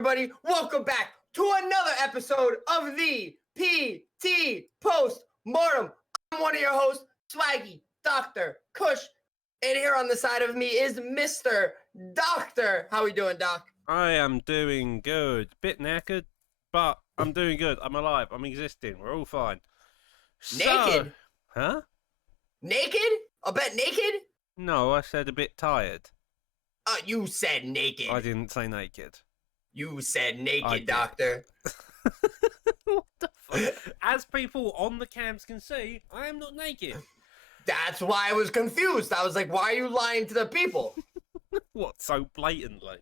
Everybody, welcome back to another episode of the PT Post Mortem. I'm one of your hosts, Swaggy, Dr. Kush, and here on the side of me is Mr. Doctor. How we doing, Doc? I am doing good. Bit knackered, but I'm doing good. I'm alive. I'm existing. We're all fine. Naked? Huh? Naked? A bit naked? No, I said a bit tired. You said naked. I didn't say naked. You said naked, Doctor. What the fuck? As people on the cams can see, I am not naked. That's why I was confused. I was like, why are you lying to the people? What, so blatantly?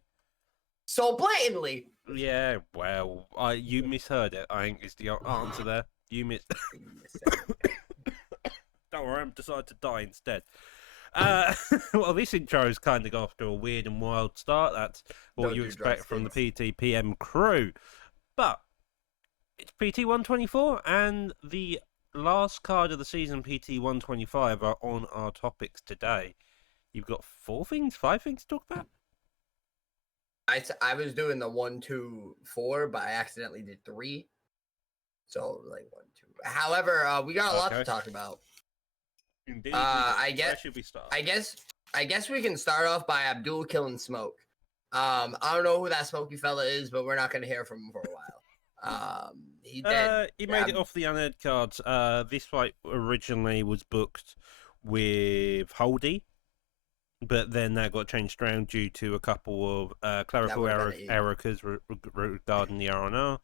So blatantly. Yeah, well, you misheard it. I think is the answer there. You missed. Don't worry, I'm decided to die instead. Well, this intro's kind of off to a weird and wild start. That's what you expect from the PTPM crew. But it's PT 124, and the last card of the season, PT 125, are on our topics today. You've got 5 things to talk about? I was doing the 1, 2, 4, but I accidentally did 3. So like 1, 2. However, we got a lot to talk about. Indeed. I guess we can start off by Abdul killing Smoke. I don't know who that smoky fella is, but we're not gonna hear from him for a while. He dead. He made it off the unaired cards. This fight originally was booked with Holdy, but then that got changed around due to a couple of clerical errors regarding the R&R.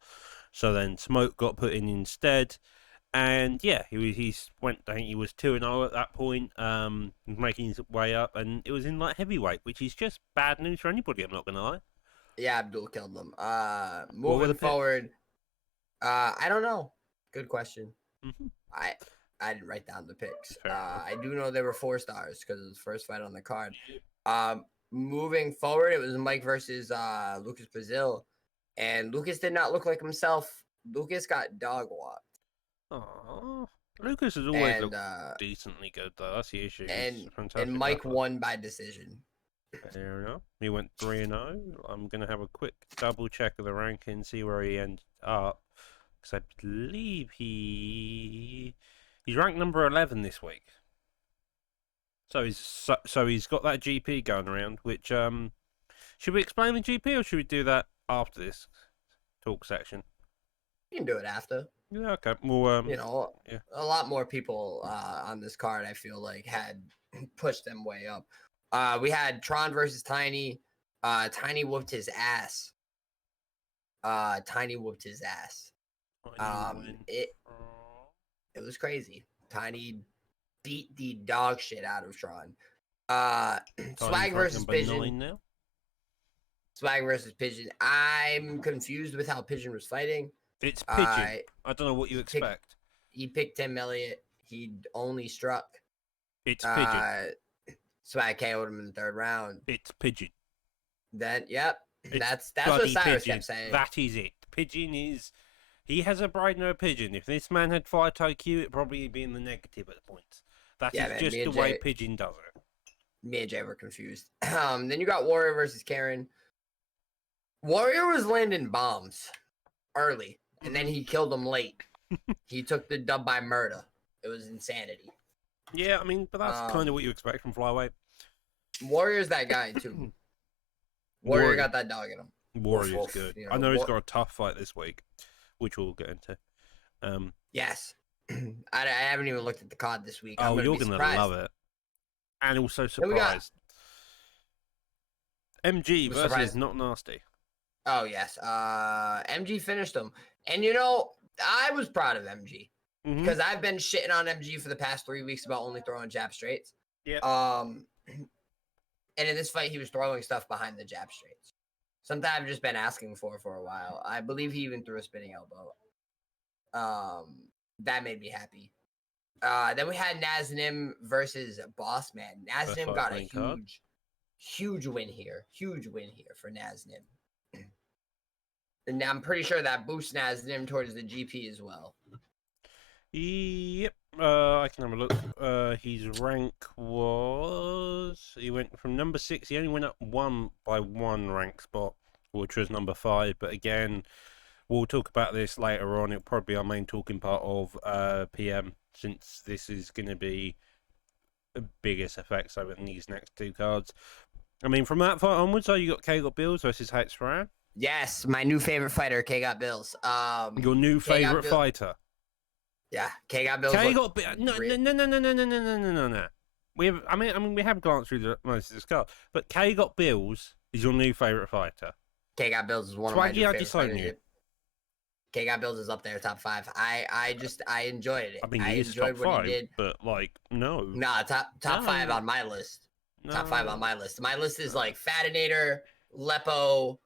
So then Smoke got put in instead. And yeah, he went. I think he was 2-0 at that point, making his way up, and it was in like heavyweight, which is just bad news for anybody. I'm not gonna lie. Yeah, Abdul killed them. Moving forward, I don't know. Good question. Mm-hmm. I didn't write down the picks. I do know they were 4 stars because it was the first fight on the card. Moving forward, it was Mike versus Lucas Brazil, and Lucas did not look like himself. Lucas got dog walked. Oh, Lucas has always looked decently good, though. That's the issue. And Mike won by decision. There we go. He went 3-0. I'm going to have a quick double check of the ranking, see where he ended up. Because I believe he's ranked number 11 this week. So he's got that GP going around, which, should we explain the GP or should we do that after this talk section? You can do it after. Yeah, okay. Well, yeah. A lot more people on this card, I feel like, had pushed them way up. We had Tron versus Tiny. Tiny whooped his ass. It was crazy. Tiny beat the dog shit out of Tron. Swag versus Pigeon. Swag versus Pigeon. I'm confused with how Pigeon was fighting. It's Pigeon. I don't know what you expect. He picked Tim Elliott. He only struck. It's Pigeon. Swag KO'd him in the 3rd round. It's Pigeon. That's what Cyrus kept saying. That is it. Pigeon is... He has a bride, no pigeon. If this man had fight IQ, it'd probably be in the negative at points. That is just the way Pigeon does it. Me and Jay were confused. Then you got Warrior versus Karen. Warrior was landing bombs early. And then he killed him late. He took the dub by murder. It was insanity. Yeah, I mean, but that's kind of what you expect from Flyweight. Warrior's that guy, too. Warrior got that dog in him. Warrior's good. I know he's got a tough fight this week, which we'll get into. Yes. I haven't even looked at the card this week. Oh, you're going to love it. And also surprised. MG versus Not Nasty. Oh, yes. MG finished him. And, I was proud of MG. Because I've been shitting on MG for the past 3 weeks about only throwing jab straights. Yeah. And in this fight, he was throwing stuff behind the jab straights. Something I've just been asking for a while. I believe he even threw a spinning elbow. That made me happy. Then we had Naznim versus Boss Man. Naznim got a huge win here. Huge win here for Naznim. And I'm pretty sure that boosts Naznim towards the GP as well. Yep. I can have a look. His rank was... He went from number 6. He only went up by one rank spot, which was number 5. But again, we'll talk about this later on. It'll probably be our main talking part of PM, since this is going to be the biggest effects over these next 2 cards. I mean, from that fight onwards, you got K got Bills versus Hates Ferran. Yes, my new favorite fighter, K got Bills. Your new favorite fighter. Yeah, K got Bills. No. We have glanced through most of this card, but K got Bills is your new favorite fighter. K got Bills is one of my new favorite fighters. K got Bills is up there, top 5. I enjoyed it. I mean, I enjoyed what 5, he did, but no. Nah, top 5 on my list. No. Top 5 on my list. My list is like Fatinator, Lepo.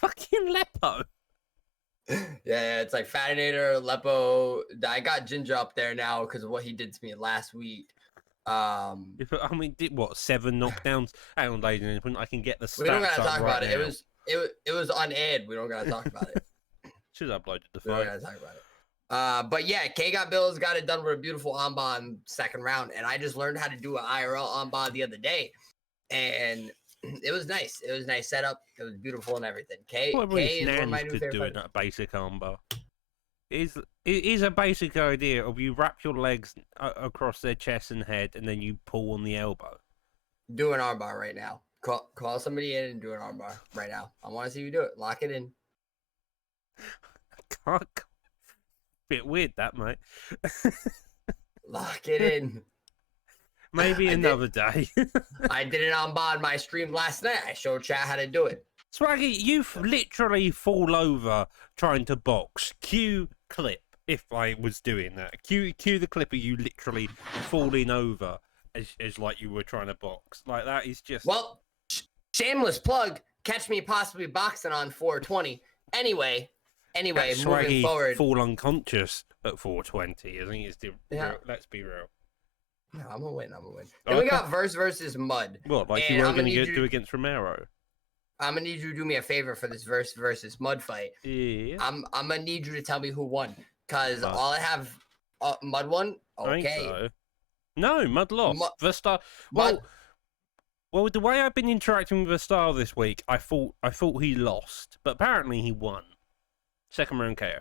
Fucking Lepo. Yeah, it's like Fatinator, Lepo. I got Ginger up there now because of what he did to me last week. I mean, did what 7 knockdowns? Hang on, ladies and gentlemen, I can get the stats. We don't gotta talk right about now. It was unaired. We don't gotta talk about it. Should have uploaded the fight. We don't gotta talk about it. But yeah, K got Bills got it done with a beautiful on-bond second round, and I just learned how to do an IRL on-bond the other day, and it was nice. It was a nice setup. It was beautiful and everything. K is one of my new favorite doing that basic armbar. It is a basic idea of you wrap your legs across their chest and head, and then you pull on the elbow. Do an armbar right now. Call somebody in and do an armbar right now. I want to see you do it. Lock it in. Bit weird that, mate. Lock it in. Maybe another day. I did it on my stream last night. I showed chat how to do it. Swaggy, you literally fall over trying to box. Cue clip if I was doing that. Cue the clip of you literally falling over as like you were trying to box. Like that is just... Well, shameless plug. Catch me possibly boxing on 420. Anyway, moving forward. Fall unconscious at 420. I think it's let's be real. No, I'm gonna win. Then we got versus Mud. What, like you were going to do against Romero? I'm gonna need you to do me a favor for this versus Mud fight. Yeah. I'm gonna need you to tell me who won, cause all I have, Mud won. Okay. I think so. No, Mud lost. Verstar. Well, the way I've been interacting with Verstar this week, I thought he lost, but apparently he won. Second round KO.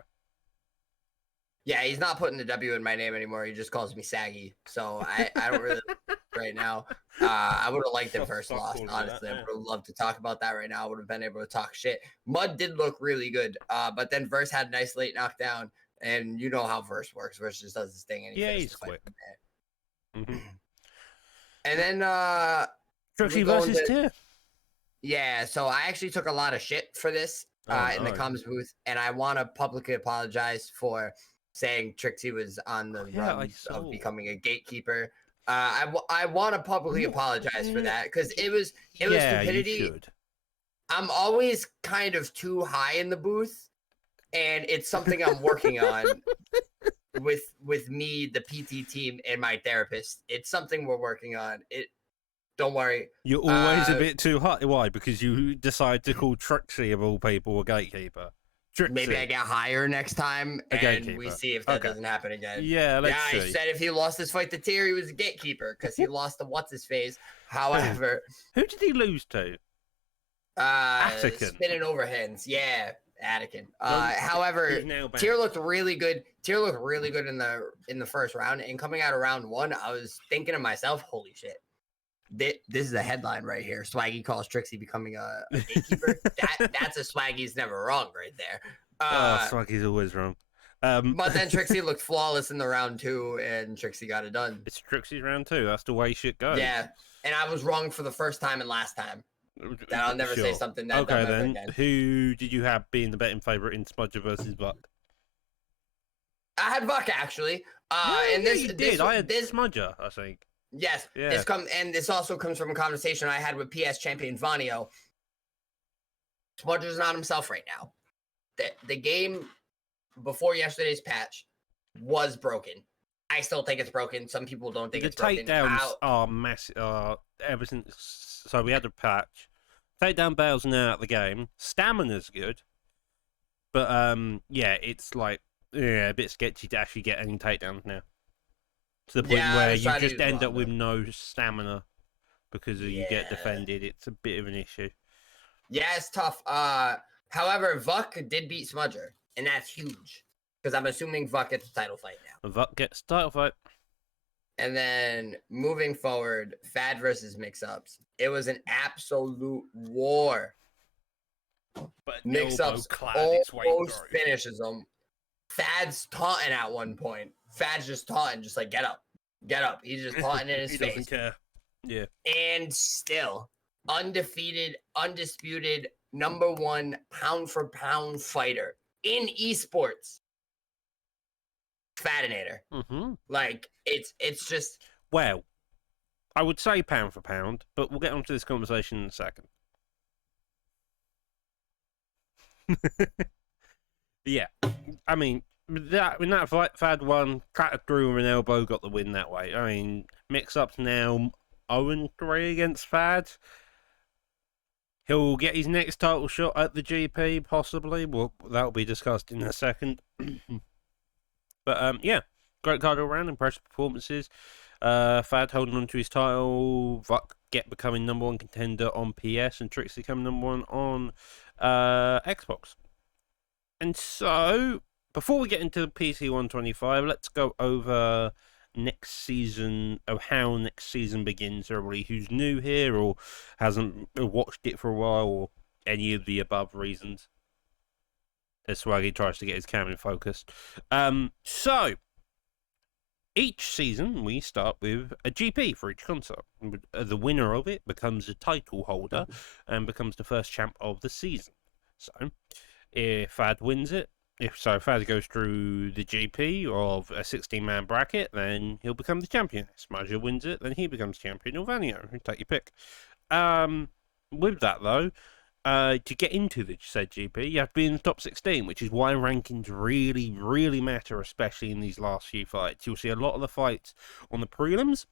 Yeah, he's not putting the W in my name anymore. He just calls me Saggy. So I don't really right now. I would have liked it first lost, honestly. I would have loved to talk about that right now. I would have been able to talk shit. Mud did look really good, but then Verse had a nice late knockdown, and you know how Verse works. Verse just does this thing. And he's quick. Mm-hmm. And then Trophy versus Tier. Yeah, so I actually took a lot of shit for this in the comms booth, and I want to publicly apologize for saying Trixie was on the run of becoming a gatekeeper. I want to publicly apologize for that because it was stupidity. You should. I'm always kind of too high in the booth, and it's something I'm working on with me, the PT team, and my therapist. It's something we're working on. Don't worry. You're always a bit too high. Why? Because you decide to call Trixie of all people a gatekeeper. Trixie. Maybe I get higher next time, and we see if that doesn't happen again. Yeah, let's see. I said if he lost his fight to Tier, he was a gatekeeper because he lost to what's-his-face. However... Who did he lose to? Attican. Spinning overhands. Yeah, Attican. However, Tier looked really good. Tier looked really good in the first round, and coming out of round 1, I was thinking to myself, holy shit. This is a headline right here. Swaggy calls Trixie becoming a gatekeeper. That's a Swaggy's never wrong right there. Swaggy's always wrong. But then Trixie looked flawless in the round 2, and Trixie got it done. It's Trixie's round 2. That's the way shit goes. Yeah, and I was wrong for the first time and last time. That I'll never say something that dumb ever again. Who did you have being the betting favorite in Smudger versus Buck? I had Buck actually. I had Smudger, I think. Yes, yeah. This also comes from a conversation I had with PS champion Vanio. Smudger's not himself right now. The game before yesterday's patch was broken. I still think it's broken. Some people don't think it's broken. The takedowns are massive. Ever since we had a patch, takedown bails now out the game. Stamina's good, but it's like a bit sketchy to actually get any takedowns now. To the point where you just end up with no stamina because you get defended. It's a bit of an issue. Yeah, it's tough. However, Vuck did beat Smudger, and that's huge because I'm assuming Vuck gets the title fight now. Vuck gets the title fight. And then moving forward, Fad versus Mix-Ups. It was an absolute war. But Mix-Ups almost finishes him. Fad's taunting at one point. Fad's just taunting, just like, get up. Get up. He's just taunting in his face. He doesn't care. Yeah. And still, undefeated, undisputed, #1 pound-for-pound fighter in esports. Fadinator. Mm-hmm. Like, it's just... Well, I would say pound for pound, but we'll get onto this conversation in a second. Yeah, I mean, that fight, Fad won, cut through with an elbow, got the win that way. I mean, Mix-Up's now 0-3 against Fad. He'll get his next title shot at the GP, possibly. Well, that'll be discussed in a second. But, yeah, great card all around, impressive performances. Fad holding on to his title, Vuck becoming #1 contender on PS, and Trixie coming #1 on Xbox. And so, before we get into the PC 125, let's go over next season, of how next season begins. Everybody who's new here or hasn't watched it for a while, or any of the above reasons. As Swaggy tries to get his camera focused. So, each season we start with a GP for each console. The winner of it becomes a title holder and becomes the first champ of the season. So, if Fad wins it, Fad goes through the GP of a 16-man bracket, then he'll become the champion. If Smudger wins it, then he becomes champion of Vanio. Take your pick. With that, though, to get into the said GP, you have to be in the top 16, which is why rankings really, really matter, especially in these last few fights. You'll see a lot of the fights on the prelims,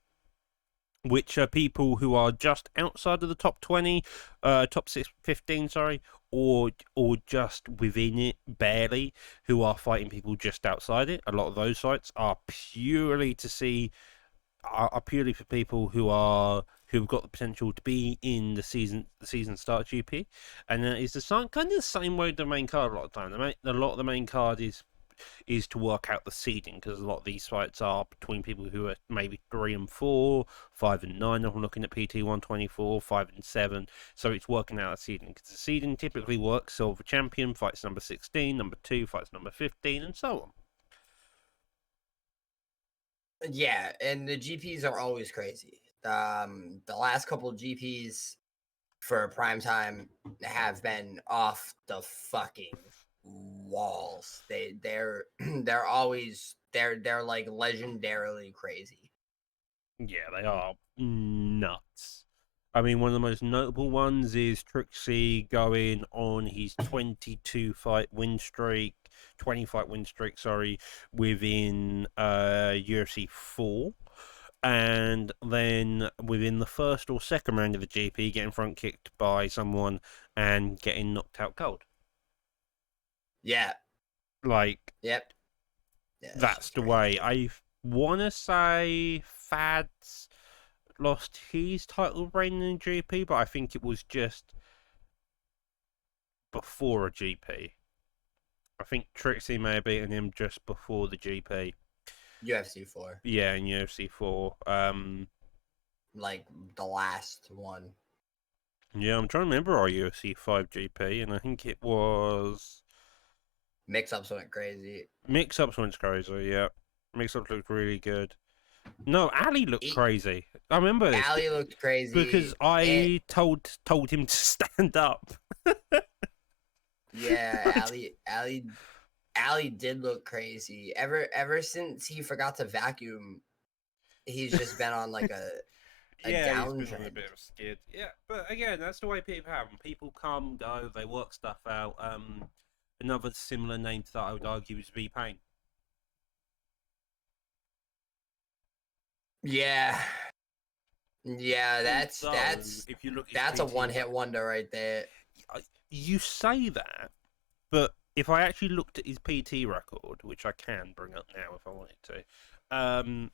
which are people who are just outside of the top 20, top 15, sorry, or just within it, barely, who are fighting people just outside it. A lot of those fights are purely for people who've got the potential to be in the season start GP, and it's kind of the same way with the main card a lot of the time. A lot of the main card is to work out the seeding, because a lot of these fights are between people who are maybe 3 and 4, 5 and 9. I'm looking at PT 124, 5 and 7. So it's working out the seeding, because the seeding typically works silver champion fights number 16, number 2 fights number 15, and so on. Yeah, and the GPs are always crazy. The last couple of GPs for PrimeTime have been off the fucking walls. They're always they're like legendarily crazy. Yeah, they are nuts. I mean, one of the most notable ones is Trixie going on his 20 fight win streak, sorry, within UFC 4. And then within the first or second round of the GP, getting front kicked by someone and getting knocked out cold. Yeah. Like, yep. Yeah, that's the way. I want to say Fad's lost his title reign in GP, but I think it was just before a GP. I think Trixie may have beaten him just before the GP. UFC 4. Yeah, in UFC 4. Like the last one. Yeah, I'm trying to remember our UFC 5 GP, and I think it was... Mix-Ups went crazy. Mix-Ups went crazy, yeah. Mix-Ups looked really good. No, Ali looked crazy. I remember this. Ali looked crazy. Because I told him to stand up. Yeah, Ali did look crazy. Ever since he forgot to vacuum, he's just been on like a downtrend. He's been on a bit of a skid. Yeah, but again, that's the way people have them. People come, go, they work stuff out. Another similar name to that, I would argue, is V-Pain. Yeah, that's if you look, that's a one-hit wonder right there. You say that, but if I actually looked at his PT record, which I can bring up now if I wanted to,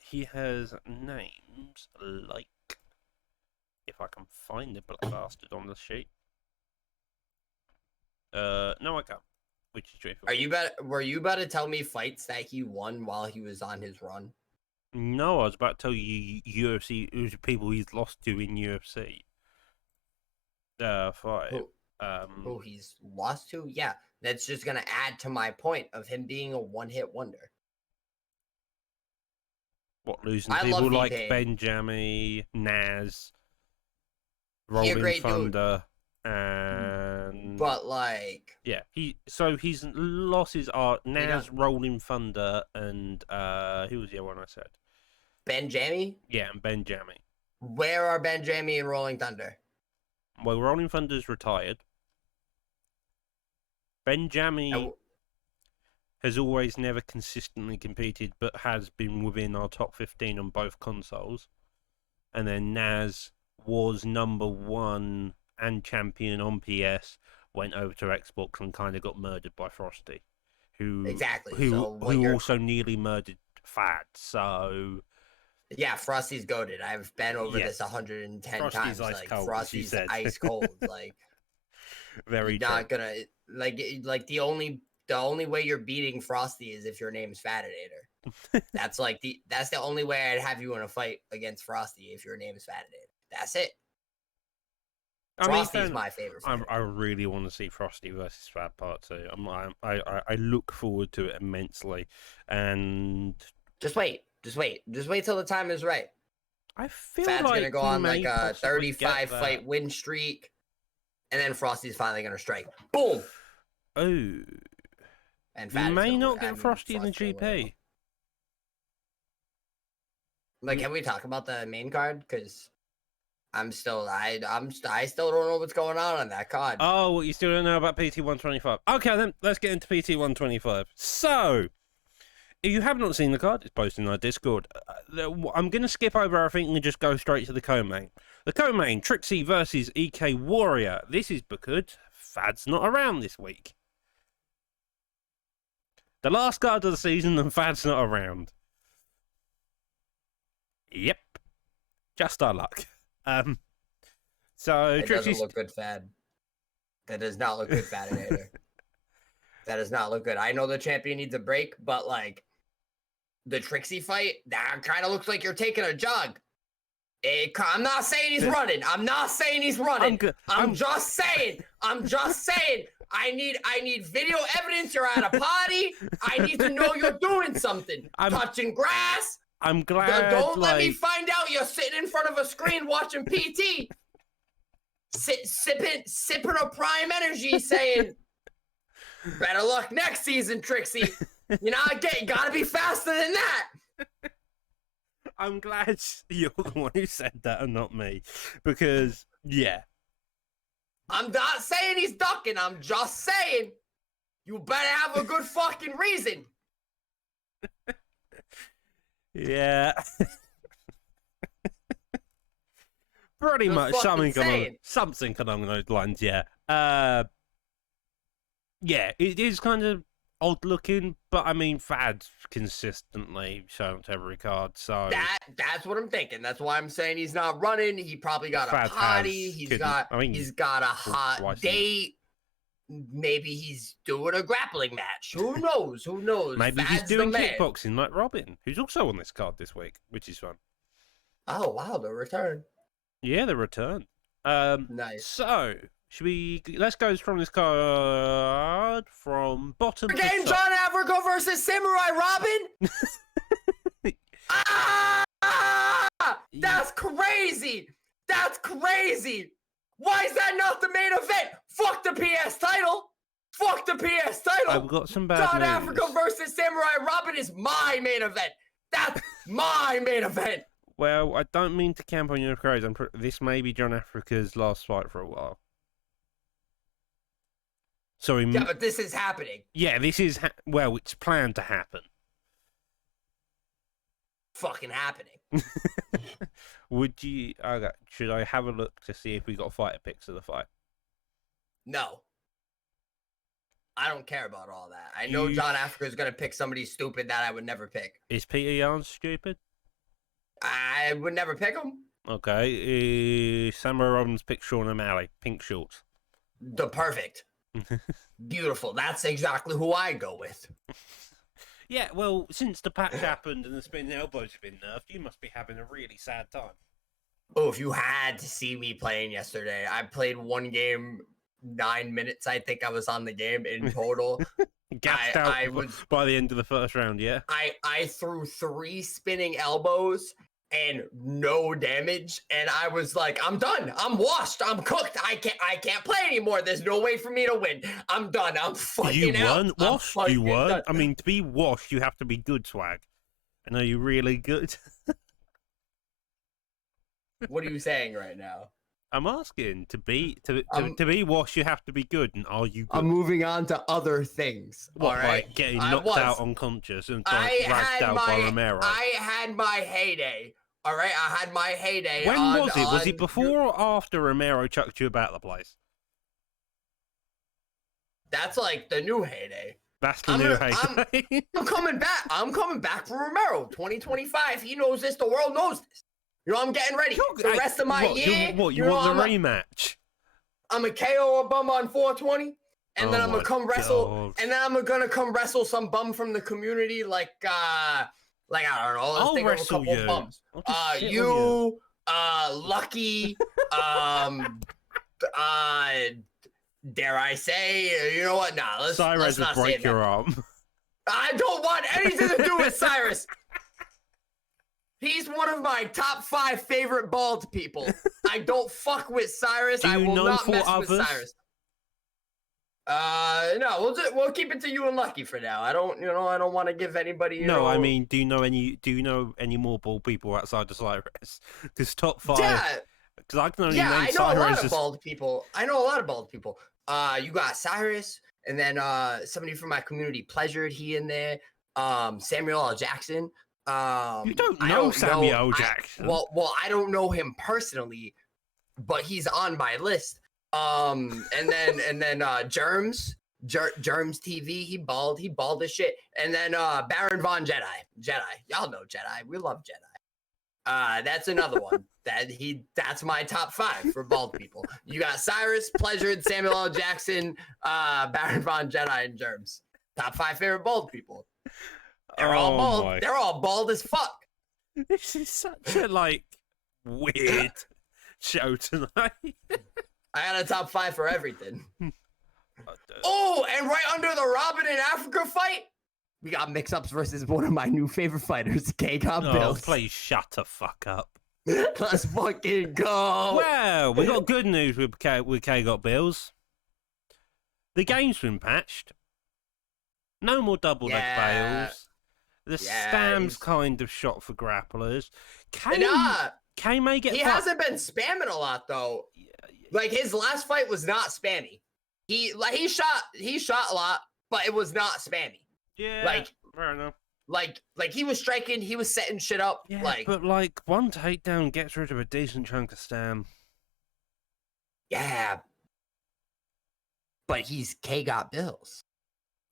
he has names like if I can find the black bastard on the sheet. No, I can't. Which is dreadful. Were you about to tell me fights that he won while he was on his run? No, I was about to tell you UFC. It was people he's lost to in UFC. 5. Who he's lost to? Yeah, that's just gonna add to my point of him being a one-hit wonder. What, losing to people like Benjamin, Naz, Rolling Thunder, and but like his losses are Naz, Rolling Thunder, and who was the other one I said? Benjamin? Yeah, and Benjamin. Where are Benjamin and Rolling Thunder? Well, Rolling Thunder's retired. Benjamin has always never consistently competed, but has been within our top 15 on both consoles. And then Naz was number 1 and champion on PS, went over to Xbox and kind of got murdered by Frosty, who also nearly murdered Fad. So yeah, Frosty's goated. I've been over this 110 Frosty's times. Ice cold, Frosty's ice cold. Like very not gonna like the only way you're beating Frosty is if your name's Fatinator. That's the only way I'd have you in a fight against Frosty if your name is Fatinator. That's it. Frosty's my favorite. I really want to see Frosty versus Fad Part 2. I look forward to it immensely, and just wait till the time is right. I feel Fad's like gonna go on like a 35 fight win streak, and then Frosty's finally gonna strike. Boom. Oh. And you may not get Frosty in the GP. Like, can we talk about the main card? Because I still don't know what's going on that card. Oh, what, you still don't know about PT 125? Okay, then let's get into PT 125. So, if you have not seen the card, it's posted in our Discord. I'm going to skip over everything and just go straight to the co-main. The co-main, Trixie versus EK Warrior. This is because Fad's not around this week. The last card of the season and Fad's not around. Yep. Just our luck. So it doesn't look good, Fad. That does not look good, Fadinator. That does not look good. I know the champion needs a break, but like the Trixie fight, that kind of looks like you're taking a jog. I'm not saying he's running. I'm not saying he's running. I'm just saying. I need video evidence. You're at a party. I need to know you're doing something. Touching grass. I'm glad. Don't let me find out you're sitting in front of a screen watching PT. Sipping a Prime Energy, saying, "Better luck next season, Trixie." You gotta be faster than that. I'm glad you're the one who said that and not me, because yeah. I'm not saying he's ducking. I'm just saying you better have a good fucking reason. Yeah. Pretty much something along those lines, yeah. Yeah, it is kind of odd looking, but I mean Fad's consistently shown up to every card, so that's what I'm thinking. That's why I'm saying he's not running. He probably got a party. He's got a hot date. Maybe he's doing a grappling match. Who knows? Maybe he's doing kickboxing like Robin, who's also on this card this week, which is fun. Oh wow, the return. Yeah, the return. Nice. So let's go from this card from bottom to top. Again, John Africa versus Samurai Robin. That's crazy. That's crazy. Why is that not the main event? Fuck the PS title. Fuck the PS title. I've got some bad John news. Africa versus Samurai Robin is my main event. That's my main event. Well, I don't mean to camp on your praise. This may be John Africa's last fight for a while. Sorry. Yeah, but this is happening. Yeah, this is it's planned to happen. Fucking happening. Would you? Okay, should I have a look to see if we got fighter picks of the fight? No. I don't care about all that. I know John Africa is gonna pick somebody stupid that I would never pick. Is Peter Yarn stupid? I would never pick him. Okay. Samurai Rollins picked Sean O'Malley. Pink shorts. The perfect. Beautiful. That's exactly who I go with. Yeah, well, since the patch happened and the spinning elbows have been nerfed, you must be having a really sad time. Oh, if you had to see me playing yesterday, I played one game, 9 minutes. I think I was on the game in total. Gassed out by the end of the first round, yeah? I threw 3 spinning elbows and no damage, and I was like, I'm done. I'm washed. I'm cooked. I can't play anymore. There's no way for me to win. I'm done. I'm fucking out. You weren't washed? You weren't? I mean, to be washed, you have to be good, Swag. And are you really good? What are you saying right now? I'm asking, to be washed, you have to be good, and are you good? I'm moving on to other things. All right, like getting knocked out unconscious and dragged out by Romero. I had my heyday. All right, I had my heyday. When was it? Was it before or after Romero chucked you about the place? That's like the new heyday. That's the new heyday. I'm coming back. I'm coming back for Romero. 2025. He knows this. The world knows this. You know, I'm getting ready. The rest of my year. You want the rematch? I'm a KO a bum on 420, and then I'm gonna come wrestle. And then I'm gonna come wrestle some bum from the community, like I don't know. Let's think of a couple bums. You, Lucky, dare I say? You know what? Nah, let's not break your arm. I don't want anything to do with Cyrus. He's one of my top 5 favorite bald people. I don't fuck with Cyrus. I will not mess with Cyrus. No, we'll keep it to you and Lucky for now. I don't want to give anybody. No, I mean, do you know any more bald people outside of Cyrus? Because top 5. Yeah. Because I can only name Cyrus. I know a lot of bald people. You got Cyrus, and then somebody from my community, Pleasured, he in there. Samuel L. Jackson. You don't know Samuel Jackson. Well, I don't know him personally, but he's on my list. And then Germs TV, he bald as shit. And then Baron Von Jedi. Y'all know Jedi. We love Jedi. That's another one. That's my top 5 for bald people. You got Cyrus, Pleasured, Samuel L. Jackson, Baron Von Jedi, and Germs. Top 5 favorite bald people. They're all bald. They're all bald as fuck. This is such a weird show tonight. I got a top 5 for everything. Oh, and right under the Robin in Africa fight, we got mix-ups versus one of my new favorite fighters, K-Got Bills. Please shut the fuck up. Let's fucking go. Well, we got good news with K-Got Bills. The game's been patched. No more double leg fails. The Stam's kind of shot for grapplers. K may get. He hasn't been spamming a lot though. Like his last fight was not spammy. He shot a lot, but it was not spammy. Yeah, fair enough. Like he was striking, he was setting shit up. Yeah, but one takedown gets rid of a decent chunk of Stam. Yeah, but he's K-Got Bills,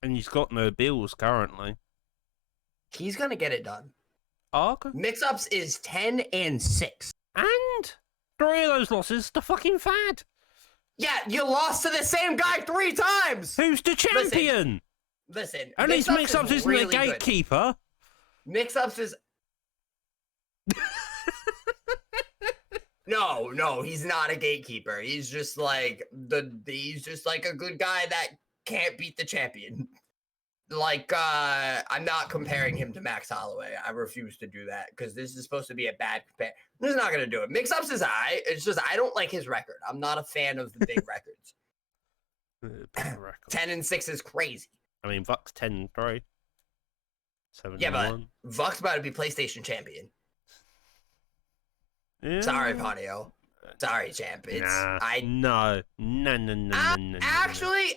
and he's got no bills currently. He's gonna get it done. Oh, okay. Mix-ups is 10-6. And 3 of those losses to fucking Fad. Yeah, you lost to the same guy 3 times. Who's the champion? Listen. At least Mix-ups isn't a gatekeeper. Mix-ups is... No, he's not a gatekeeper. He's just he's just like a good guy that can't beat the champion. I'm not comparing him to Max Holloway. I refuse to do that because this is supposed to be a bad compare. This is not going to do it. Mix-ups is high. It's just I don't like his record. I'm not a fan of the big records. 10-6 is crazy. I mean, Vuck's 10-3. 7-1. Yeah, but Vuck's about to be PlayStation champion. Yeah. Sorry, Ponyo. Sorry, champ. No. Actually,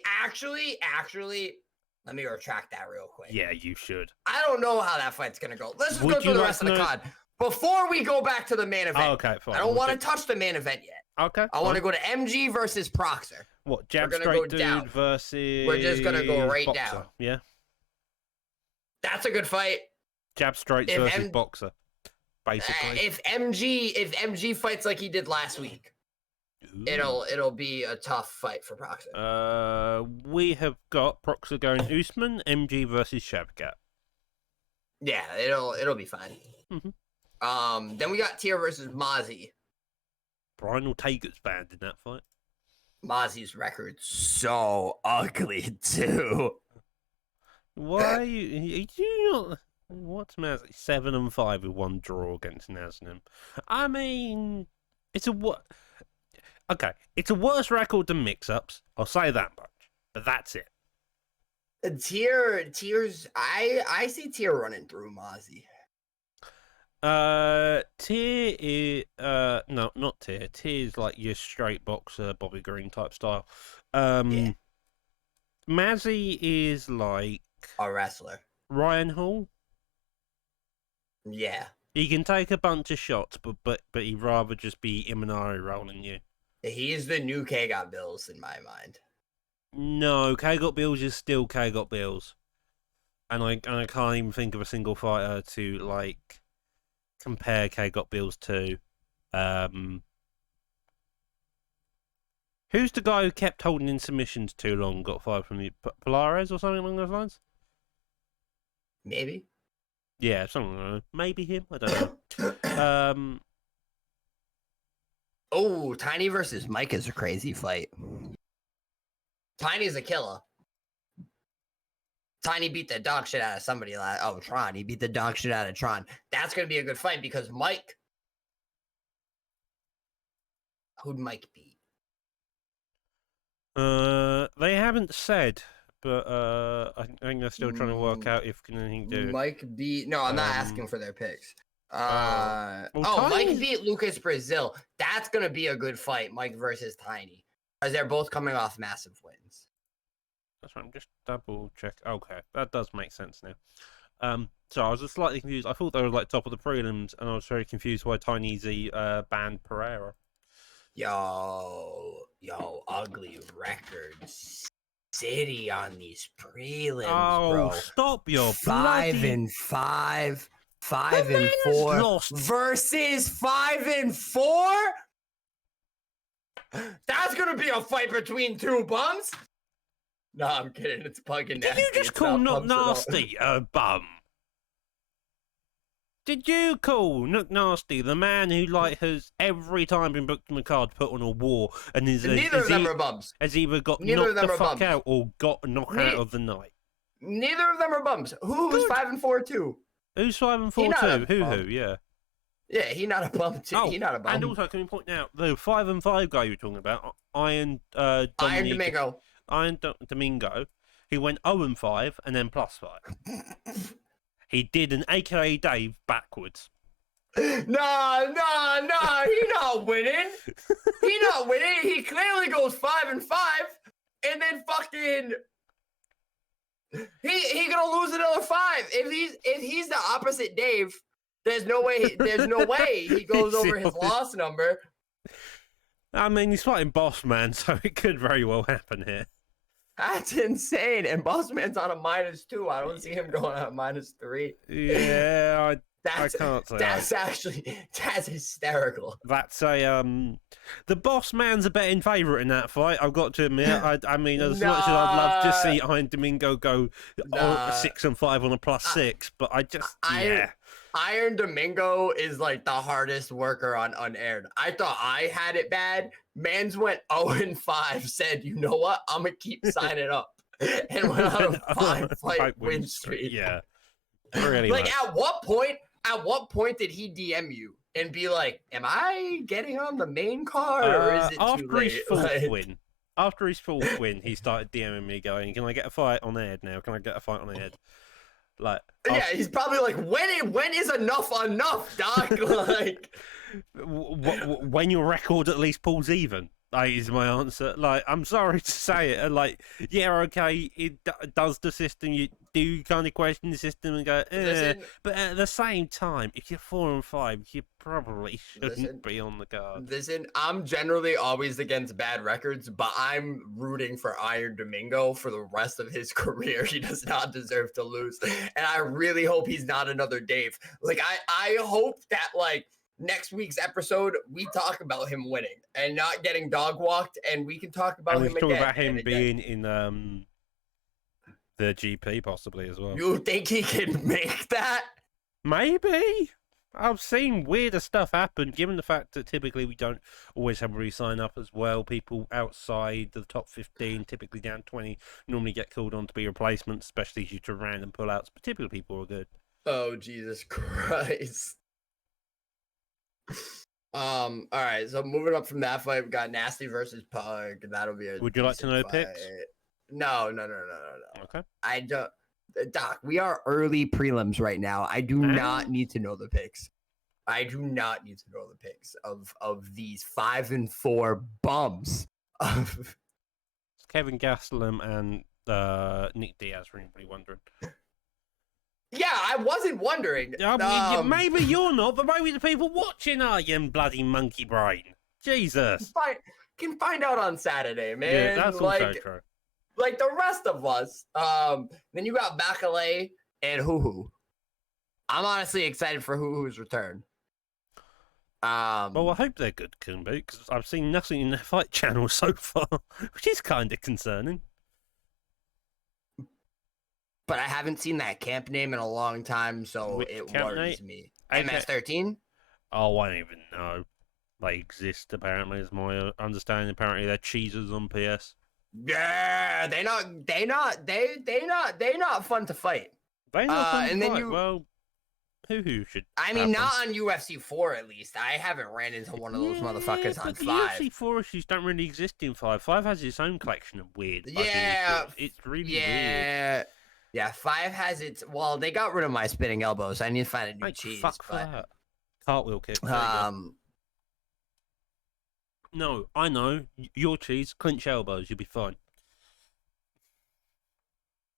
let me retract that real quick. Yeah, you should. I don't know how that fight's going to go. Let's just go through the rest of the card. Before we go back to the main event. Okay, fine. I don't want to touch the main event yet. Okay. I want to go to MG versus Proxer. What, jab straight dude versus We're just going to go right Boxer. down. Yeah. That's a good fight. Jab straight versus Boxer. basically. If MG fights like he did last week, it'll be a tough fight for Proxer. We have got Proxer going Usman, MG versus Shavkat. Yeah, it'll be fine. Mm-hmm. Then we got Tier versus Mozzie. Brian Ortega's banned in that fight. Mozzie's record's so ugly too. Why you not? What's Mozzie? 7-5 with 1 draw against Nasnim. I mean, it's a what? Okay, it's a worse record than mix-ups. I'll say that much, but that's it. Tier's. I see Tier running through Mozzie. Tier is no, not Tier. Tier's like your straight boxer, Bobby Green type style. Yeah. Mazzy is like A wrestler. Ryan Hall. Yeah. He can take a bunch of shots, but he'd rather just be Imanari rolling you. He's the new K Got Bills in my mind. No, K Got Bills is still K Got Bills, and I can't even think of a single fighter to like compare K Got Bills to. Who's the guy who kept holding in submissions too long? Got fired from the Polares or something along those lines? Maybe. Yeah, something like that. Maybe him. I don't know. Oh, Tiny versus Mike is a crazy fight. Tiny's a killer. Tiny beat the dog shit out of somebody. Tron. He beat the dog shit out of Tron. That's going to be a good fight because Mike. Who'd Mike beat? They haven't said, but I think they're still trying to work out if anything do. Mike beat. No, I'm not asking for their picks. Well, Mike beat Lucas Brazil. That's going to be a good fight, Mike versus Tiny. Because they're both coming off massive wins. That's right, I'm just double check. Okay, that does make sense now. So I was just slightly confused. I thought they were like top of the prelims, and I was very confused why Tiny Z banned Pereira. Yo, ugly record city on these prelims, bro. Stop your 5-5. 5-4 lost versus 5-4. That's gonna be a fight between two bums. No, I'm kidding. It's fucking nasty. Did you just call Not Nasty a bum? Did you call Nook Nasty the man who has every time been booked on the card put on a war and neither of them are bums. Has either got knocked the fuck out or got knocked out of the night? Neither of them are bums. Who's 5-4 too? Who's 5-4 too? Who? Yeah. Yeah, he not a bum too. He not a bum. And also, can we point out the 5-5 guy you were talking about, Iron Domingo. Iron Domingo. He went 0-5 and then +5. He did an AKA Dave backwards. Nah, he not winning. He not winning. He clearly goes 5-5, and then fucking he gonna lose another 5. If he's the opposite Dave, there's no way he goes over his loss number. I mean, he's fighting Boss Man, so it could very well happen here. That's insane. And Boss Man's on a -2. I don't see him going on a -3. Yeah, I can't say that's hysterical. That's the Boss Man's a betting favourite in that fight. I've got to admit. I mean, as much as I'd love to see Iron Domingo go 6-5 on a +6, but Iron Domingo is like the hardest worker on Unaired. I thought I had it bad. Mans went 0-5, said, you know what? I'm going to keep signing up. And went on a 5-fight win streak. Yeah. Really like, at what point did he DM you and be like, am I getting on the main card or is it too late? After his fourth win, he started DMing me going, can I get a fight on Ed now? Can I get a fight on Ed? Like, yeah, he's probably like, when is enough, Doc? Like, when your record at least pulls even. That is my answer. Like, I'm sorry to say it. Like, yeah, okay, it does the system. You do kind of question the system and go, Listen, but at the same time, if you're 4 and 5, you probably shouldn't be on the card. Listen, I'm generally always against bad records, but I'm rooting for Iron Domingo for the rest of his career. He does not deserve to lose, and I really hope he's not another Dave. Like, I hope that like next week's episode, we talk about him winning and not getting dog walked, and we can talk about him again. And we talk about him being in the GP possibly as well. You think he can make that? Maybe. I've seen weirder stuff happen, given the fact that typically we don't always have a re-sign up as well. People outside the top 15, typically down 20, normally get called on to be replacements, especially due to random pullouts. But typically people are good. Oh, Jesus Christ. All right, so moving up from that fight, we got Nasty versus Pug. That'll be a Would you like to know fight. picks? No. Okay. I don't. Doc, we are early prelims right now. I do not need to know the picks. I do not need to know the picks of these 5 and 4 bums. Kevin Gastelum and Nick Diaz, for anybody wondering. Yeah, I wasn't wondering. Maybe you're not, but maybe the people watching are, you bloody monkey brain. Jesus. Can find out on Saturday, man. Yeah, that's also true. Like the rest of us. Then you got Bakale and Hoo. I'm honestly excited for Hoo's return. Well, I hope they're good, Kumbi, because I've seen nothing in their fight channel so far, which is kind of concerning. But I haven't seen that camp name in a long time, so it worries me. MS-13? Oh, I don't even know. They exist, apparently, is my understanding. Apparently, they're cheesers on PS. Yeah, they not fun to fight. They not fun to fight. Well, who should? I mean, not on UFC 4 at least. I haven't ran into one of those motherfuckers on 5. The UFC 4 issues don't really exist in 5. 5 has its own collection of weird. Yeah, it's really weird. Yeah, 5 has its. Well, they got rid of my spinning elbows. So I need to find a new cheese. Fuck for that. Cartwheel kick. No, I know. Your cheese, clinch elbows, you'll be fine.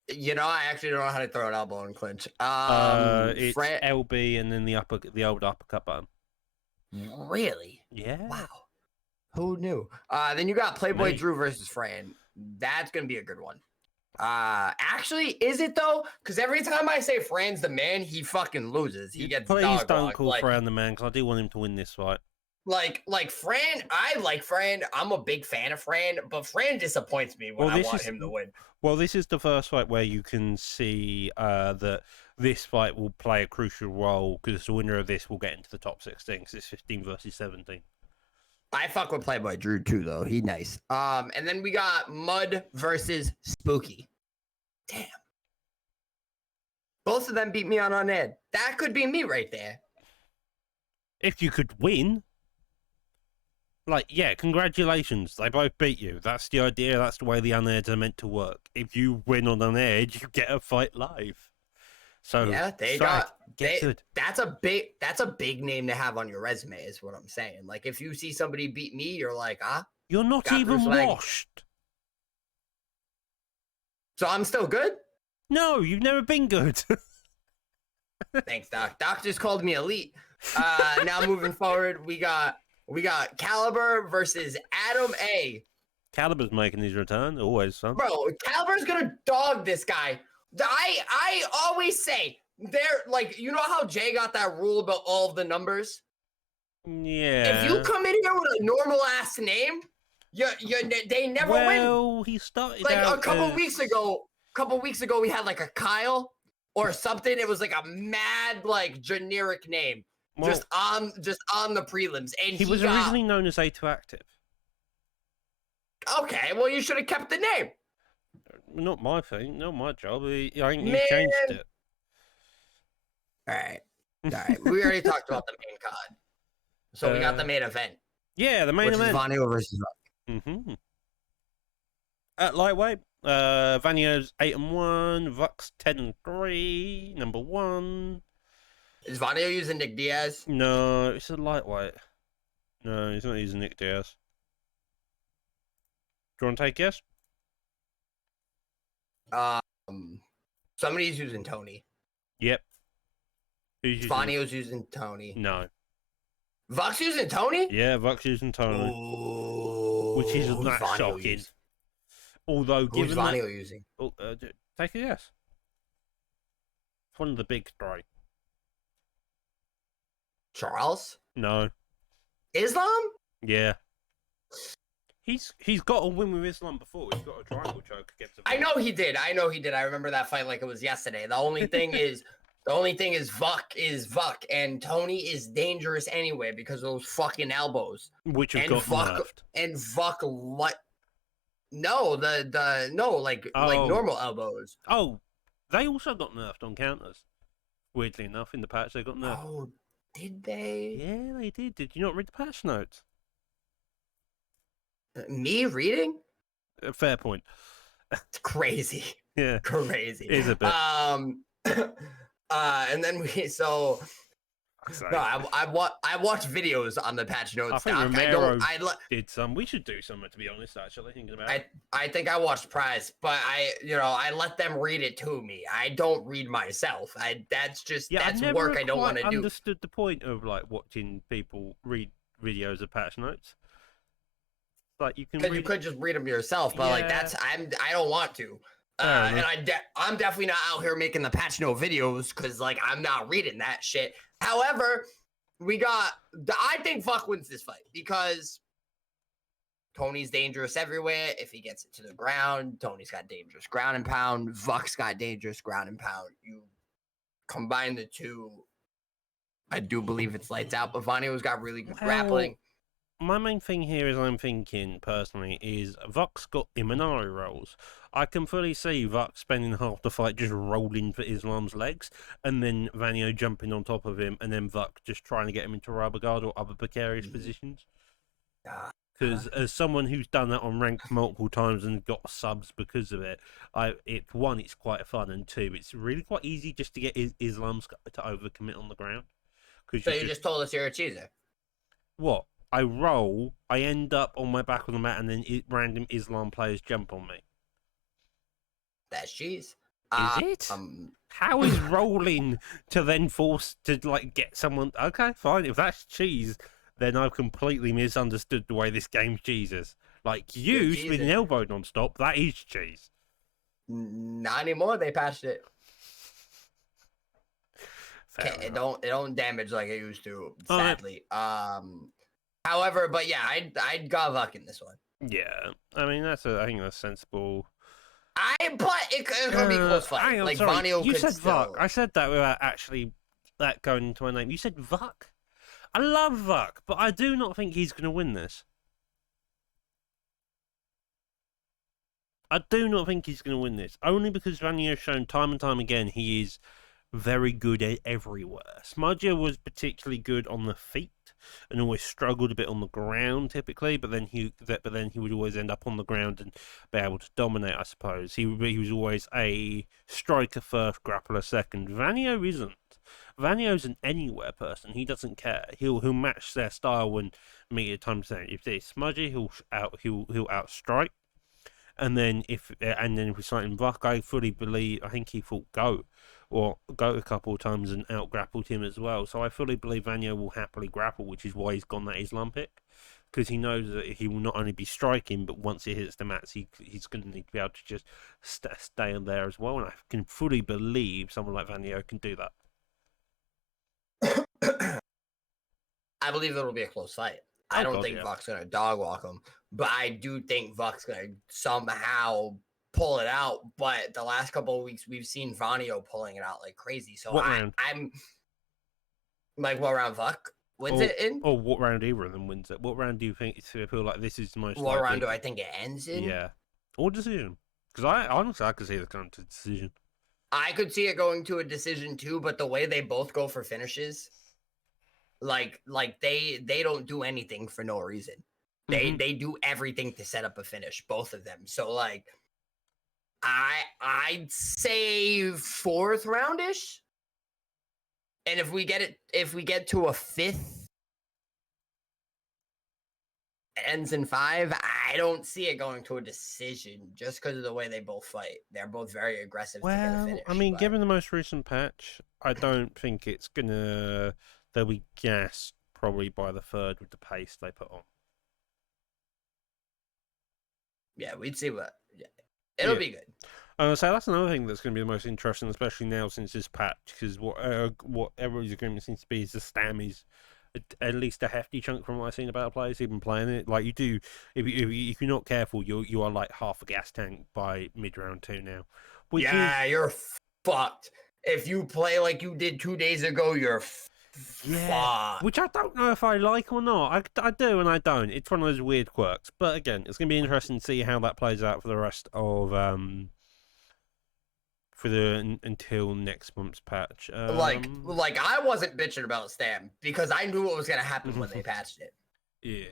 You know, I actually don't know how to throw an elbow in clinch. It's LB and then the old uppercut button. Really? Yeah. Wow. Who knew? Then you got Playboy Drew versus Fran. That's gonna be a good one. Actually, is it though? Because every time I say Fran's the man, he fucking loses. He gets dog walked. Please don't call Fran the man, because I do want him to win this fight. Like Fran, I like Fran. I'm a big fan of Fran, but Fran disappoints me when I want him to win. Well, this is the first fight where you can see that this fight will play a crucial role, because the winner of this will get into the top 16, because it's 15 versus 17. I fuck with Playboy Drew too, though. He nice. And then we got Mud versus Spooky. Damn. Both of them beat me on Ed. That could be me right there. If you could win. Like, yeah, congratulations. They both beat you. That's the idea. That's the way the unairs are meant to work. If you win on unaired, you get a fight live. So yeah, good. That's a big name to have on your resume, is what I'm saying. Like, if you see somebody beat me, you're like, you're not even washed. So I'm still good? No, you've never been good. Thanks, Doc. Doc just called me elite. Now moving forward, we got Caliber versus Adam A. Caliber's making his return. Always, son. Bro, Caliber's gonna dog this guy. I always say, they're like, you know how Jay got that rule about all of the numbers? Yeah. If you come in here with a normal ass name, they never win. Well, he started like out a couple weeks ago, we had like a Kyle or something. It was like a mad, like, generic name. Well, just on the prelims, and he was originally known as A2 Active. Okay, well, you should have kept the name. Not my thing, not my job. He changed it. All right. We already talked about the main card, so we got the main event. Yeah, the main event. Is Vanio versus Rock. Mm-hmm. At lightweight, Vanio's 8-1, Vux 10-3, number 1. Is Vanio using Nick Diaz? No, it's a lightweight. No, he's not using Nick Diaz. you want to take a guess? Somebody's using Tony. Yep. Who's using? Vanio's using Tony. No. Vux using Tony? Yeah, Vux using Tony. Ooh, which is not shocking. Using? Although, who's given Vanio using? Take a guess. It's one of the big three. Charles? No. Islam? Yeah. He's got a win with Islam before. He's got a triangle choke against. I know he did. I remember that fight like it was yesterday. The only thing is Vuk is Vuk, and Tony is dangerous anyway because of those fucking elbows. Which have got nerfed. And Vuk what? No, like normal elbows. Oh, they also got nerfed on counters. Weirdly enough, in the patch they got nerfed. Oh, did they? Yeah, they did. Did you not read the patch notes? Me reading? Fair point. It's crazy. Yeah, crazy. It is a bit. And then I watched videos on the patch notes. I think Romero did some. We should do something, to be honest. Actually, thinking about it. I think I watched Prize, but I let them read it to me. I don't read myself. That's work I don't want to do. I understood the point of like watching people read videos of patch notes. Like you could just read them yourself, but like I don't want to. And I'm definitely not out here making the patch note videos because like I'm not reading that shit. However, I think Vuk wins this fight because Tony's dangerous everywhere. If he gets it to the ground, Tony's got dangerous ground and pound. Vuk's got dangerous ground and pound. You combine the two, I do believe it's lights out. But Vanio's got really good grappling. My main thing here is I'm thinking, personally, is Vuk's got Imanari rolls. I can fully see Vuk spending half the fight just rolling for Islam's legs, and then Vanio jumping on top of him, and then Vuk just trying to get him into rubber guard or other precarious positions. Because as someone who's done that on ranked multiple times and got subs because of it, one, it's quite fun, and two, it's really quite easy just to get Islam's to overcommit on the ground. So you just told us you're a cheeser? What? I roll, I end up on my back on the mat, and then random Islam players jump on me. That's cheese. Is it? How is rolling to then force to like get someone? Okay, fine. If that's cheese, then I've completely misunderstood the way this game's cheeses. Like you spinning elbow non-stop, that is cheese. Not anymore. They patched it. It don't damage like it used to. Sadly. However, but yeah, I'd got Vuk in this one. Yeah, I mean I think that's sensible. But it could be a close fight. Hang on, like sorry. Vanio You could said still... Vuk. I said that without actually that going into my name. You said Vuk. I love Vuk, but I do not think he's going to win this. I do not think he's going to win this. Only because Vanio has shown time and time again he is very good at everywhere. Smudger was particularly good on the feet and always struggled a bit on the ground typically, but then he would always end up on the ground and be able to dominate, I suppose. He was always a striker first, grappler second. Vanio isn't. Vanio's an anywhere person. He doesn't care. He'll match their style and meet at times. If it's Smudger, he'll outstrike. And then if we're citing Vuk, I fully believe. I think he fought Go a couple of times and out-grappled him as well. So I fully believe Vanio will happily grapple, which is why he's gone that Islam pick. Because he knows that he will not only be striking, but once he hits the mats, he's going to need to be able to just stay in there as well. And I can fully believe someone like Vanio can do that. I believe it'll be a close fight. I don't think Vuk's going to dog walk him, but I do think Vuk's going to somehow pull it out. But the last couple of weeks, we've seen Vanio pulling it out like crazy. So I'm like, what round Vuk wins it in? Or what round either of them wins it? What round do you think feel like this is the most What round do I think it ends in? Yeah. Or decision. Because I could see it going to decision. I could see it going to a decision too, but the way they both go for finishes, like they don't do anything for no reason. They do everything to set up a finish, both of them. So like I'd say fourth roundish. And if we get to a fifth, ends in 5. I don't see it going to a decision just because of the way they both fight. They're both very aggressive to get a finish. I mean, given the most recent patch, I don't think it's gonna. They'll be gassed probably by the 3rd with the pace they put on. Yeah, we'd see what. Yeah, it'll be good. So that's another thing that's going to be the most interesting, especially now since this patch, because what everybody's agreement seems to be is the Stam is at least a hefty chunk from what I've seen about players even playing it. Like you do, if you're not careful, you are like half a gas tank by mid round 2 now. You're fucked. If you play like you did 2 days ago, you're fucked. Which I don't know if I like or not. I do and I don't. It's one of those weird quirks. But again, it's going to be interesting to see how that plays out for the rest of until next month's patch. Like I wasn't bitching about Stam because I knew what was gonna happen when they patched it. Yeah.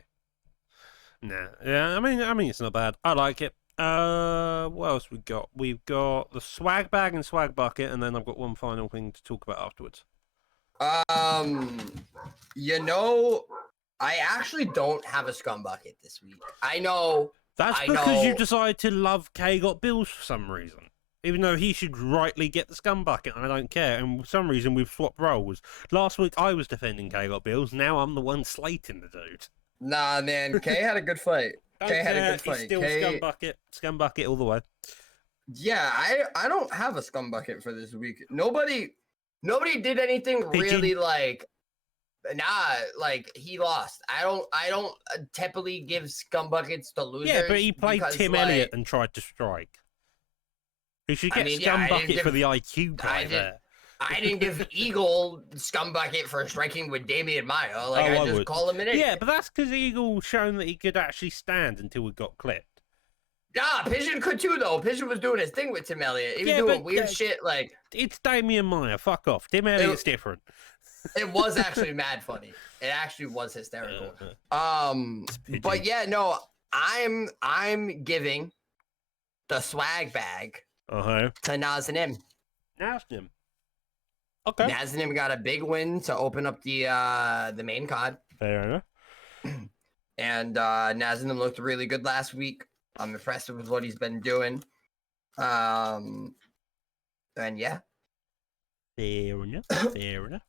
Nah. Yeah. I mean, it's not bad. I like it. What else we got? We've got the swag bag and swag bucket, and then I've got one final thing to talk about afterwards. I actually don't have a scum bucket this week. I know. That's because you decided to love K Got Bills for some reason. Even though he should rightly get the scum bucket, and I don't care. And for some reason, we've swapped roles. Last week, I was defending K Got Bills. Now I'm the one slating the dude. Nah, man. K had a good fight. K had a good fight. He's still scum bucket all the way. Yeah, I don't have a scum bucket for this week. Nobody did anything really like. Nah, like he lost. I don't typically give scum buckets to losers. Yeah, but he played Tim Elliott and tried to strike. He should get scum bucket for the IQ guy there. I didn't give Eagle scum bucket for striking with Damian Maya. Like I just call him an idiot. Yeah, but that's because Eagle shown that he could actually stand until we got clipped. Nah, Pigeon could too though. Pigeon was doing his thing with Tim Elliott. He was doing weird shit like. It's Damian Maya. Fuck off. Tim Elliott's different. It was actually mad funny. It actually was hysterical. But yeah, no, I'm giving the swag bag to Nazanim. Nazanim. Okay. Nazanim got a big win to open up the main COD. Fair enough. And Nazanim looked really good last week. I'm impressed with what he's been doing. And yeah. Fair enough. Fair enough.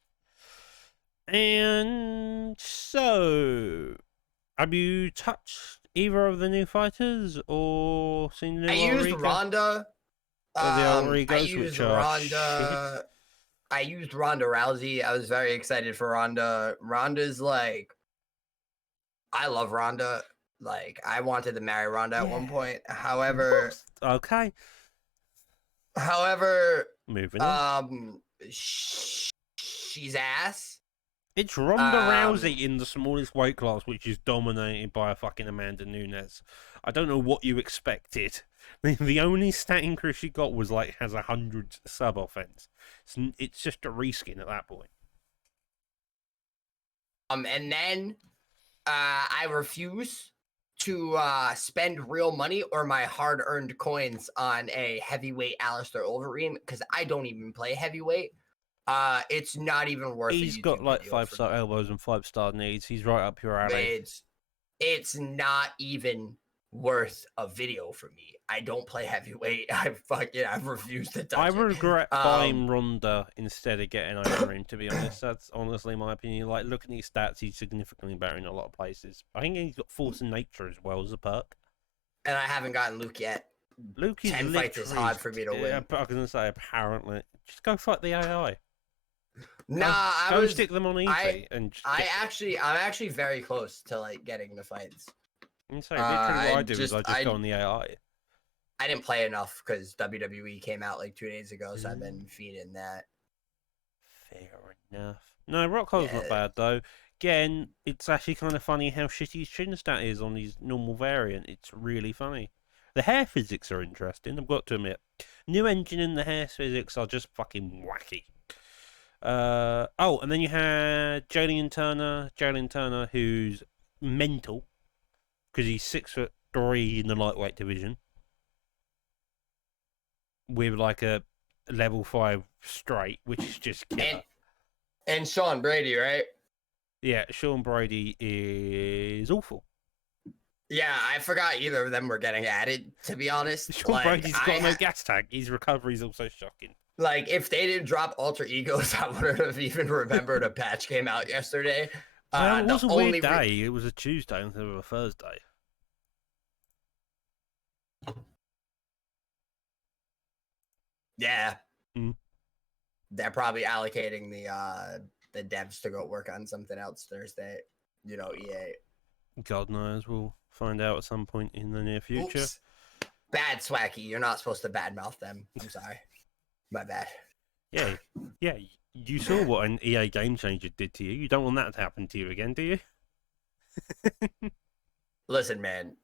And so, have you touched either of the new fighters or seen the new I used Ronda. I used Ronda Rousey. I was very excited for Ronda. Ronda's like, I love Ronda. Like, I wanted to marry Ronda at one point. However, moving on. She's ass. It's Ronda Rousey in the smallest weight class, which is dominated by a fucking Amanda Nunes. I don't know what you expected. The only stat increase she got was like has 100 sub offense. It's just a reskin at that point. And then I refuse to spend real money or my hard-earned coins on a heavyweight Alistair Overeem because I don't even play heavyweight. It's not even worth it. He's got like 5-star elbows and 5-star knees. He's right up your alley. It's not even worth a video for me. I don't play heavyweight. I've refused to touch I regret buying Ronda instead of getting Overeem, to be honest. That's honestly my opinion. Like, looking at his stats, he's significantly better in a lot of places. I think he's got Force and Nature as well as a perk. And I haven't gotten Luke yet. Luke is 10 fights is hard for me to win. I was going to say, apparently. Just go fight the AI. Nah, go stick them on easy. I'm actually very close to like getting the fights. So literally what I do is I just go on the AI. I didn't play enough because WWE came out like 2 days ago, so I've been feeding that. Fair enough. No, Rockhole's not bad though. Again, it's actually kind of funny how shitty his chin stat is on his normal variant. It's really funny. The hair physics are interesting, I've got to admit. New engine and the hair physics are just fucking wacky. And then you had Jalen Turner, who's mental because he's 6'3" in the lightweight division with like a level 5 straight, which is just killer. And Sean Brady, right? Yeah, Sean Brady is awful. Yeah, I forgot either of them were getting added, to be honest. Sean Brady's got no gas tank. His recovery is also shocking. Like, if they didn't drop alter egos, I wouldn't have even remembered a patch came out yesterday. Well, it was a weird day. It was a Tuesday instead of a Thursday. Yeah. They're probably allocating the devs to go work on something else Thursday. You know, EA. God knows. We'll find out at some point in the near future. Oops. Bad, Swaggy. You're not supposed to badmouth them. I'm sorry. My bad. Yeah. You saw what an EA Game Changer did to you. You don't want that to happen to you again, do you? Listen, man.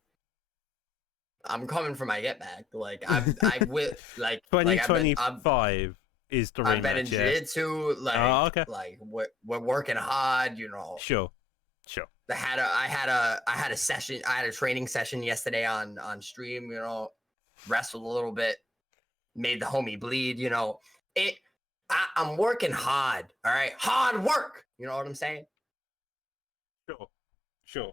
I'm coming for my get back. Like, I will. Like 2025 is the rematch. I've been in jiu-jitsu. Like, like we're working hard. You know. Sure. I had a session. I had a training session yesterday on stream. You know, wrestled a little bit, made the homie bleed. You know, I'm working hard. All right, hard work. You know what I'm saying? Sure.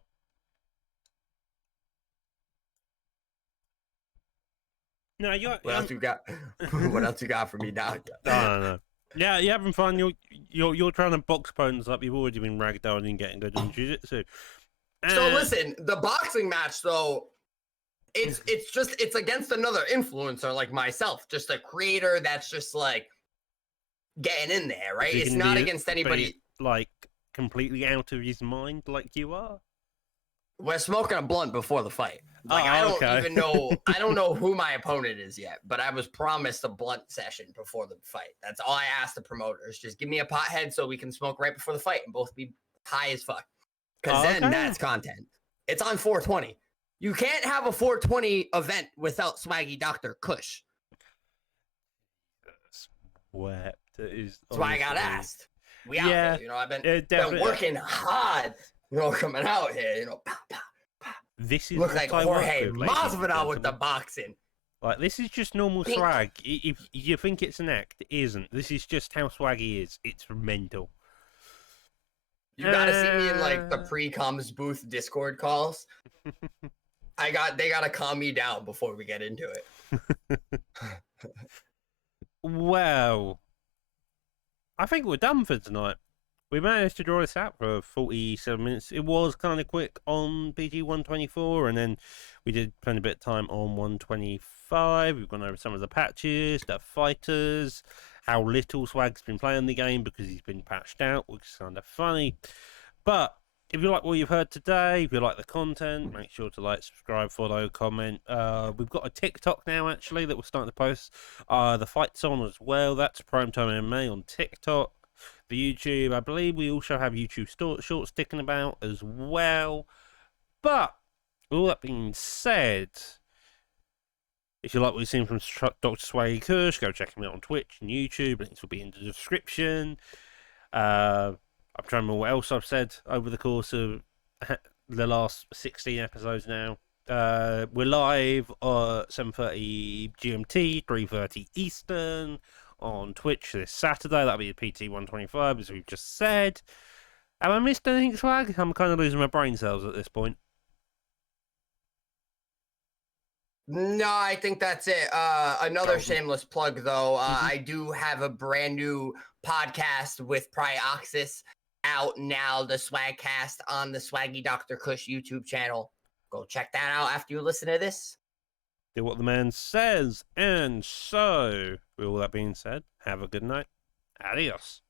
No, what else you got? What else you got for me now? No. Yeah, you're having fun. You're trying to box opponents up. You've already been ragdolled and getting good in jiu-jitsu. So listen, the boxing match though, it's against another influencer like myself, just a creator that's just like getting in there, right? It's not against anybody like completely out of his mind like you are. We're smoking a blunt before the fight. Like, I don't even know. I don't know who my opponent is yet, but I was promised a blunt session before the fight. That's all I asked the promoters. Just give me a pothead so we can smoke right before the fight and both be high as fuck. Because then that's content. It's on 420. You can't have a 420 event without Swaggy Dr. Kush. Swept. That's why I got asked. We out there, you know, I've been working hard. You know, coming out here, you know, this is look like Jorge Masvidal with the boxing. Like, this is just normal swag. If you think it's an act, it isn't. This is just how Swaggy is. It's mental. You gotta see me in like the pre-comms booth Discord calls. They gotta calm me down before we get into it. Well, I think we're done for tonight. We managed to draw this out for 47 minutes. It was kind of quick on PG 124, and then we did spend a bit of time on 125. We've gone over some of the patches, the fighters, how little Swag's been playing the game because he's been patched out, which is kind of funny. But if you like what you've heard today, if you like the content, make sure to like, subscribe, follow, comment. We've got a TikTok now, actually, that we're starting to post the fights on as well. That's PrimeTime MMA on TikTok. For YouTube, I believe we also have YouTube shorts sticking about as well. But all that being said, if you like what you've seen from Dr. Swaggy Kush, go check him out on Twitch and YouTube. Links will be in the description. I'm trying to remember what else I've said over the course of the last 16 episodes now. We're live at 7:30 GMT, 3:30 Eastern. On Twitch this Saturday. That'll be a PT 125, as we've just said. Have I missed anything, Swag? I'm kind of losing my brain cells at this point. No, I think that's it. Another shameless plug, though. I do have a brand new podcast with Prioxis out now, the Swagcast on the Swaggy Dr. Kush YouTube channel. Go check that out after you listen to this. Do what the man says. And so, with all that being said, have a good night. Adios.